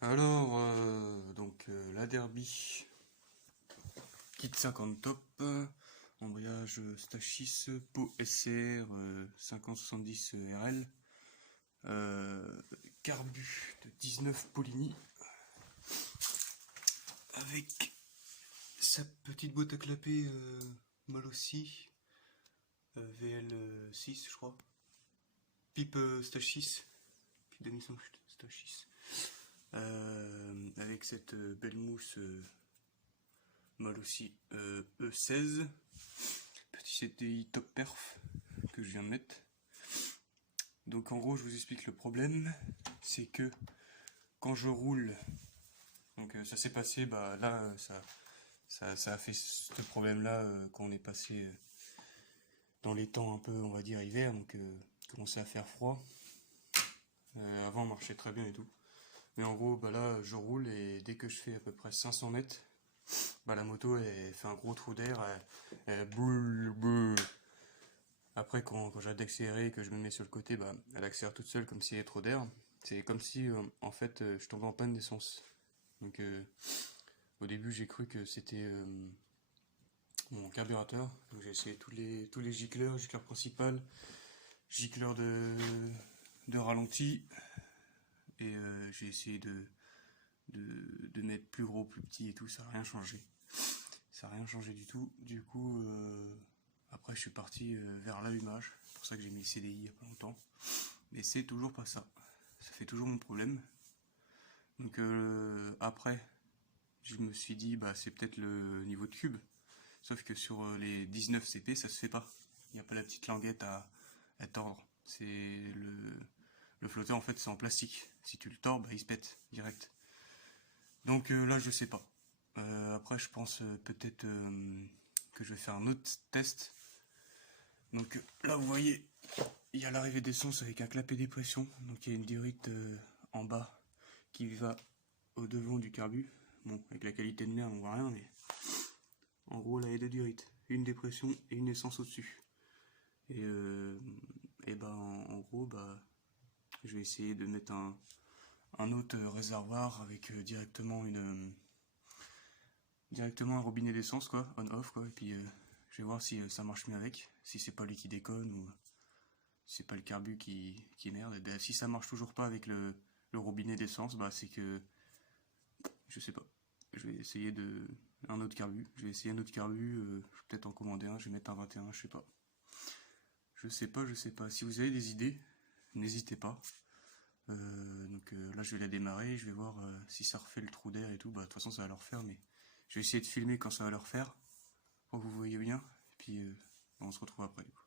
Alors, la Derby Kit 50 top, embrayage Stachys, pot SCR 5070 RL, carbu de 19 Polini, avec sa petite boîte à clapper Malossi, VL6 je crois, pipe Stachys, pipe d'émission Stachys. Avec cette belle mousse Malossi E16, petit CTI top perf que je viens de mettre. Donc en gros je vous explique le problème, c'est que quand je roule, donc ça s'est passé, là ça a fait ce problème là quand on est passé dans les temps un peu on va dire hiver, donc commençait à faire froid. Avant on marchait très bien et tout. Mais en gros, là, je roule et dès que je fais à peu près 500 mètres, la moto, elle fait un gros trou d'air, elle boule, boule. Après, quand j'arrête d'accélérer et que je me mets sur le côté, elle accélère toute seule comme s'il y avait trop d'air. C'est comme si, en fait, je tombais en panne d'essence. Donc, au début, j'ai cru que c'était mon carburateur. Donc, j'ai essayé tous les gicleurs, gicleur principal, gicleur de ralenti. Et j'ai essayé de mettre plus gros, plus petit et tout, ça n'a rien changé. Ça n'a rien changé du tout. Du coup, après je suis parti vers l'allumage. C'est pour ça que j'ai mis le CDI il n'y a pas longtemps. Mais c'est toujours pas ça. Ça fait toujours mon problème. Donc après, je me suis dit, c'est peut-être le niveau de cube. Sauf que sur les 19 CP, ça se fait pas. Il n'y a pas la petite languette à tordre. C'est le flotteur en fait c'est en plastique. Si tu le tords, il se pète direct. Donc là je sais pas. Après je pense peut-être que je vais faire un autre test. Donc là vous voyez, il y a l'arrivée d'essence avec un clapet dépression. Donc il y a une durite en bas qui va au devant du carbu. Bon, avec la qualité de merde on voit rien, mais en gros là il y a deux durites. Une dépression et une essence au-dessus. Et en gros je vais essayer de mettre un autre réservoir avec directement un robinet d'essence quoi, on-off quoi, et puis je vais voir si ça marche mieux avec, si c'est pas lui qui déconne ou si c'est pas le carbu qui merde. Et si ça marche toujours pas avec le robinet d'essence, c'est que je sais pas. Je vais essayer un autre carbu. Je vais essayer un autre carbu, je vais peut-être en commander un, je vais mettre un 21, je sais pas. Je sais pas. Si vous avez des idées, n'hésitez pas. Donc là je vais la démarrer, je vais voir si ça refait le trou d'air et tout. De toute façon ça va le refaire, mais je vais essayer de filmer quand ça va le refaire pour que vous voyez bien. Et puis on se retrouve après du coup.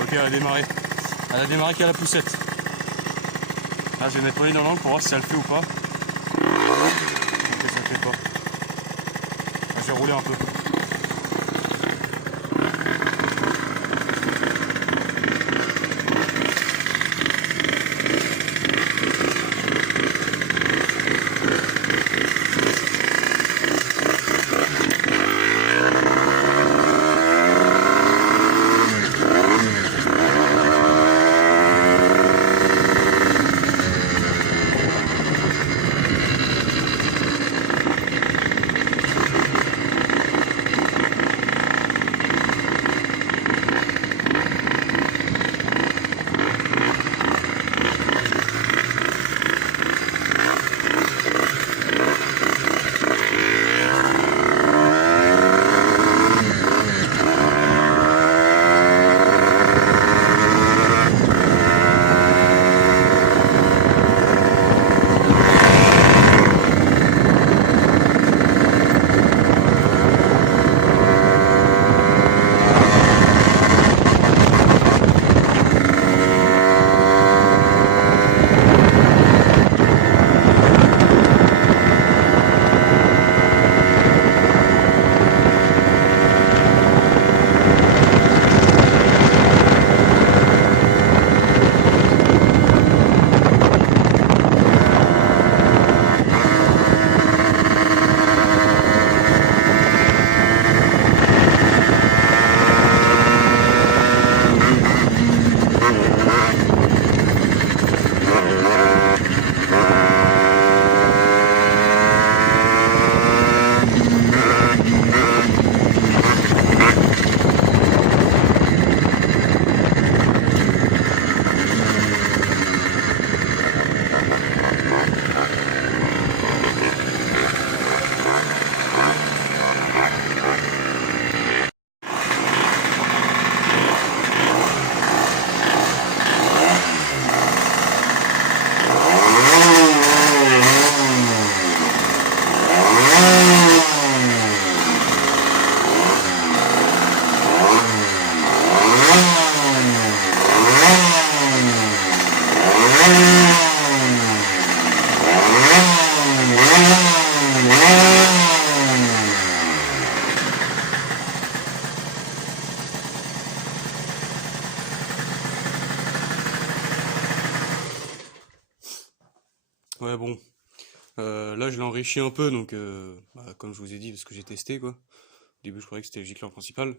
Ok, elle a démarré. Elle a démarré qu'à la poussette. Là, je vais mettre le dans l'angle pour voir si ça le fait ou pas. Ok, ça le fait pas. Là, je vais rouler un peu. Ouais, bon. Là, je l'ai enrichi un peu, donc comme je vous ai dit, parce que j'ai testé quoi. Au début, je croyais que c'était le gicleur principal.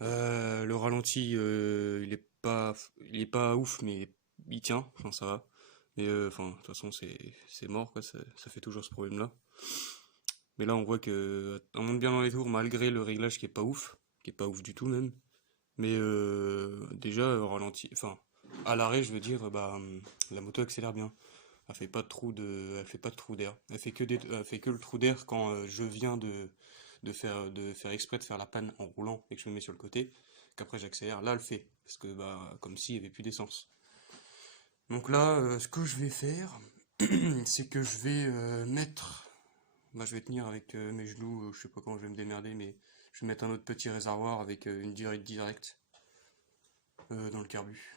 Le ralenti, il est pas ouf, mais il tient, enfin ça va. Mais enfin, de toute façon, c'est mort quoi, ça fait toujours ce problème-là. Mais là, on voit que on monte bien dans les tours, malgré le réglage qui est pas ouf du tout même. Mais déjà, au ralenti, enfin, à l'arrêt, je veux dire, la moto accélère bien. Elle fait pas de trou d'air. Elle fait que le trou d'air quand je viens de faire exprès de faire la panne en roulant et que je me mets sur le côté, qu'après j'accélère. Là, elle fait, parce que comme s'il y avait plus d'essence. Donc là, ce que je vais faire, c'est que je vais tenir avec mes genoux. Je sais pas comment je vais me démerder, mais je vais mettre un autre petit réservoir avec une durée directe dans le carbu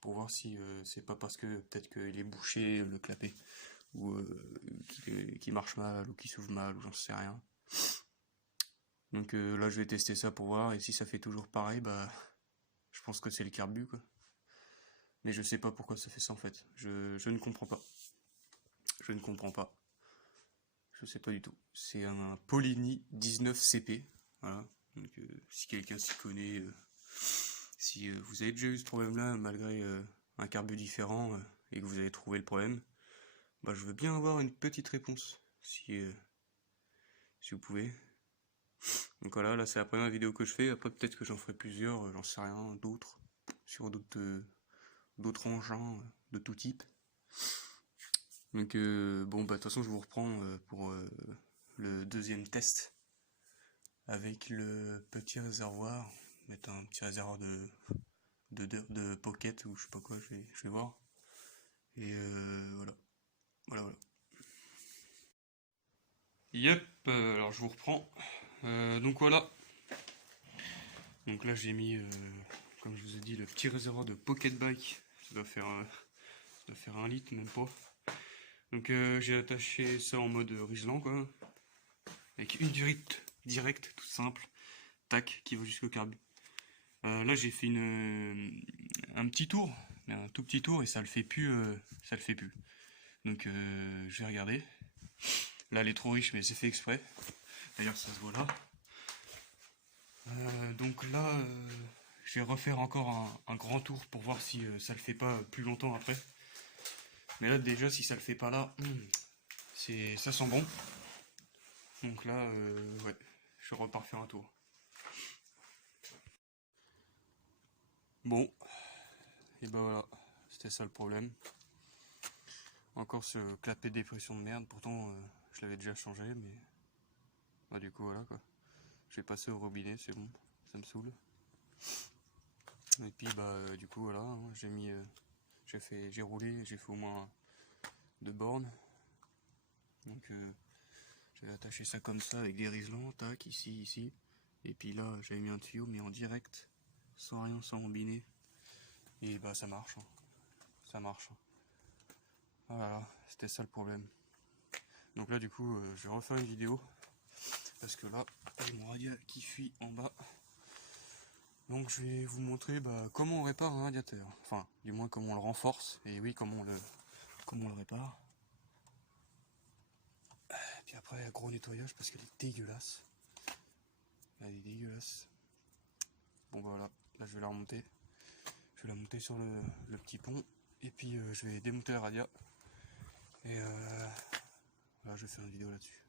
pour voir si c'est pas parce que peut-être qu'il est bouché le clapet ou qui marche mal ou qui s'ouvre mal ou j'en sais rien. Donc là je vais tester ça pour voir et si ça fait toujours pareil je pense que c'est le carbu quoi. Mais je sais pas pourquoi ça fait ça en fait. Je ne comprends pas. Je ne comprends pas. Je sais pas du tout. C'est un Polini 19CP. Voilà. Donc si quelqu'un s'y connaît, si vous avez déjà eu ce problème là malgré un carbu différent et que vous avez trouvé le problème, je veux bien avoir une petite réponse si vous pouvez. Donc voilà, là c'est la première vidéo que je fais. Après peut-être que j'en ferai plusieurs, j'en sais rien, d'autres, sur d'autres engins de tout type. Donc bon de toute façon je vous reprends pour le deuxième test avec le petit réservoir. Mettre un petit réservoir de pocket ou je sais pas quoi, je vais voir. Et voilà. Voilà, voilà. Yep, alors je vous reprends. Donc voilà. Donc là j'ai mis, comme je vous ai dit, le petit réservoir de pocket bike. Ça doit faire 1 litre, même pas. Donc j'ai attaché ça en mode Riesland quoi. Avec une durite directe, toute simple. Tac, qui va jusqu'au carbu. Là j'ai fait un petit tour, mais un tout petit tour et ça le fait plus. Ça le fait plus. Donc je vais regarder. Là elle est trop riche mais c'est fait exprès. D'ailleurs ça se voit là. Donc là je vais refaire encore un grand tour pour voir si ça le fait pas plus longtemps après. Mais là déjà si ça le fait pas là, ça sent bon. Donc là ouais, je repars faire un tour. Bon, et voilà, c'était ça le problème. Encore ce clapet de dépression de merde, pourtant je l'avais déjà changé, mais du coup voilà quoi. Je vais passer au robinet, c'est bon, ça me saoule. Et puis du coup voilà, hein, j'ai roulé, j'ai fait au moins 2 bornes. Donc j'avais attaché ça comme ça avec des Riesland, tac, ici, ici. Et puis là j'avais mis un tuyau mais en direct, sans rien, sans robinet. Et ça marche, hein. Ça marche. Voilà, c'était ça le problème. Donc là du coup je vais refaire une vidéo parce que là j'ai mon radiateur qui fuit en bas. Donc je vais vous montrer comment on répare un radiateur. Enfin du moins comment on le renforce et oui comment on le répare. Et puis après gros nettoyage parce qu'elle est dégueulasse. Elle est dégueulasse. Bon voilà, là je vais la remonter. Je vais la monter sur le petit pont et puis je vais démonter la radia. Et là je vais faire une vidéo là-dessus.